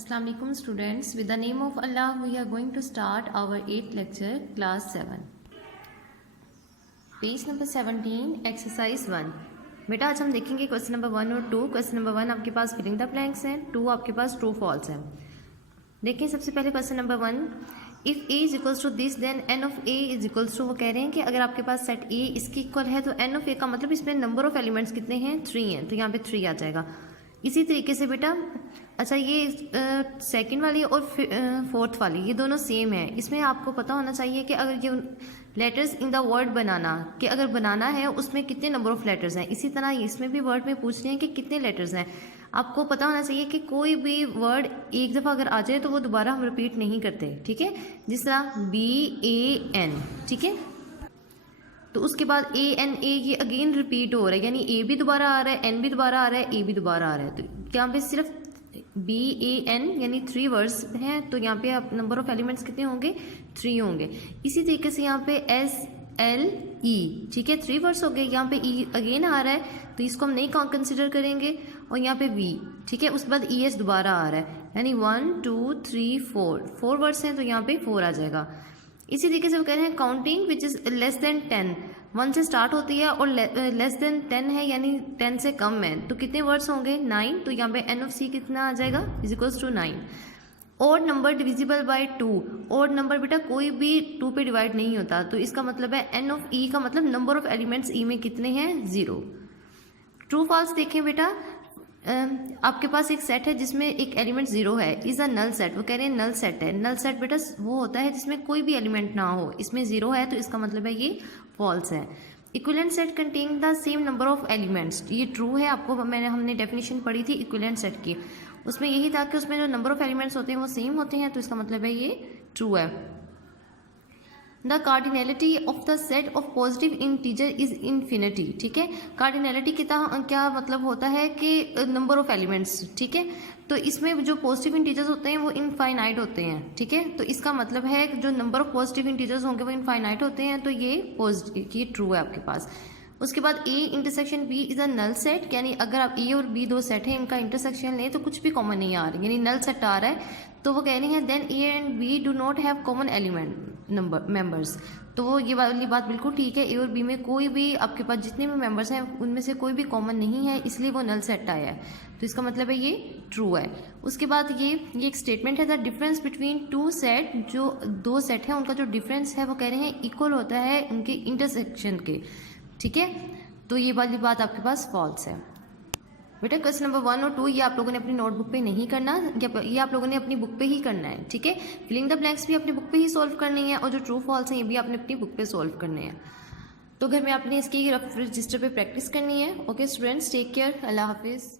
Assalamu alaikum students. With the name of Allah, we are going to start our 8th lecture, class 7. Page number 17, exercise 1. बेटा आज हम देखेंगे question number 1 और 2. Question number 1 आपके पास filling the blanks हैं, 2 आपके पास true false है. देखिए सबसे पहले question number 1, if A is equals to this then n of A is equals to, वो कह रहे हैं कि अगर आपके पास सेट ए इसकी इक्वल है तो एन ऑफ ए का मतलब इसमें नंबर ऑफ एलिमेंट्स कितने हैं, 3 हैं, तो यहाँ पे 3 आ जाएगा. इसी तरीके से बेटा अच्छा ये सेकंड वाली और फोर्थ वाली ये दोनों सेम है. इसमें आपको पता होना चाहिए कि अगर ये लेटर्स इन द वर्ड बनाना कि अगर बनाना है उसमें कितने नंबर ऑफ लेटर्स हैं. इसी तरह इसमें भी वर्ड में पूछ रहे हैं कि कितने लेटर्स हैं. आपको पता होना चाहिए कि कोई भी वर्ड एक दफ़ा अगर आ जाए तो वो दोबारा हम रिपीट नहीं करते. ठीक है, जिस तरह BAN, ठीक है, तो उसके बाद ANA ये अगेन रिपीट हो रहा है, यानी A भी दोबारा आ रहा है, N भी दोबारा आ रहा है, A भी दोबारा आ रहा है. तो यहाँ पे सिर्फ BAN यानी 3 वर्ड्स हैं, तो यहाँ पे आप नंबर ऑफ एलिमेंट्स कितने होंगे, 3 होंगे. इसी तरीके से यहाँ पे SLE, ठीक है, 3 वर्ड्स हो गए. यहाँ पे E अगेन आ रहा है तो इसको हम नहीं कंसिडर करेंगे. और यहाँ पे V, ठीक है, उसके बाद ES दोबारा आ रहा है, यानी 1 2 3 4 वर्ड्स हैं, तो यहाँ पे 4 आ जाएगा. इसी तरीके से वो कह रहे हैं counting which is less than 10, 1 से स्टार्ट होती है और लेस देन 10 है यानी 10 से कम है, तो कितने वर्ड्स होंगे, 9. तो यहाँ पे एन ऑफ सी कितना आ जाएगा, इज इक्वल्स टू 9. और नंबर डिविजिबल बाय 2, और नंबर बेटा कोई भी 2 पे डिवाइड नहीं होता, तो इसका मतलब है एन ऑफ ई का मतलब नंबर ऑफ एलिमेंट्स ई में कितने हैं, 0. ट्रू फॉल्स देखें बेटा, आपके पास एक सेट है जिसमें एक एलिमेंट 0 है, इज़ अ नल सेट. वो कह रहे हैं नल सेट है. नल सेट बेटा वो होता है जिसमें कोई भी एलिमेंट ना हो, इसमें 0 है, तो इसका मतलब है ये फॉल्स है. Equivalent set containing the same number of elements, ये ट्रू है. आपको हमने डेफिनेशन पढ़ी थी इक्विवेलेंट सेट की, उसमें यही था कि उसमें जो नंबर ऑफ एलिमेंट्स होते हैं वो सेम होते हैं, तो इसका मतलब है ये ट्रू है. The cardinality of the set of positive integer is infinity. ठीक है, कार्डिनैलिटी की क्या मतलब होता है कि नंबर ऑफ एलिमेंट्स. ठीक है, तो इसमें जो पॉजिटिव इंटीजर्स होते हैं वो इनफाइनाइट होते हैं. ठीक है, तो इसका मतलब है कि जो नंबर ऑफ पॉजिटिव इंटीजर्स होंगे वो इनफाइनाइट होते हैं, तो ये ट्रू है आपके पास. उसके बाद A intersection B is a null set, यानी अगर आप A और B 2 सेट हैं, इनका इंटरसेक्शन लें तो कुछ भी कॉमन नहीं आ रहा, यानी नल सेट आ रहा है. तो वो कह रहे हैं then A and B do not have common element members. तो वो ये वाली बात बिल्कुल ठीक है. A और B में कोई भी आपके पास जितने भी मेंबर्स हैं उनमें से कोई भी कॉमन नहीं है, इसलिए वो नल सेट आया है, तो इसका मतलब है ये ट्रू है. उसके बाद ये एक स्टेटमेंट है, द डिफरेंस बिटवीन 2 सेट, जो 2 सेट हैं उनका जो डिफरेंस है वो कह रहे हैं इक्वल होता है उनके इंटरसेक्शन के. ठीक है, तो ये वाली बात आपके पास फॉल्स है. बेटा क्वेश्चन नंबर 1 और 2 ये आप लोगों ने अपनी नोटबुक पे नहीं करना, ये आप लोगों ने अपनी बुक पे ही करना है. ठीक है, फिलिंग द ब्लैंक्स भी अपनी बुक पे ही सॉल्व करनी है, और जो ट्रू फॉल्स हैं ये भी आपने अपनी बुक पे सॉल्व करने हैं. तो घर में आपने इसकी रफ रजिस्टर पे प्रैक्टिस करनी है. ओके स्टूडेंट्स, टेक केयर, अल्लाह हाफिज़.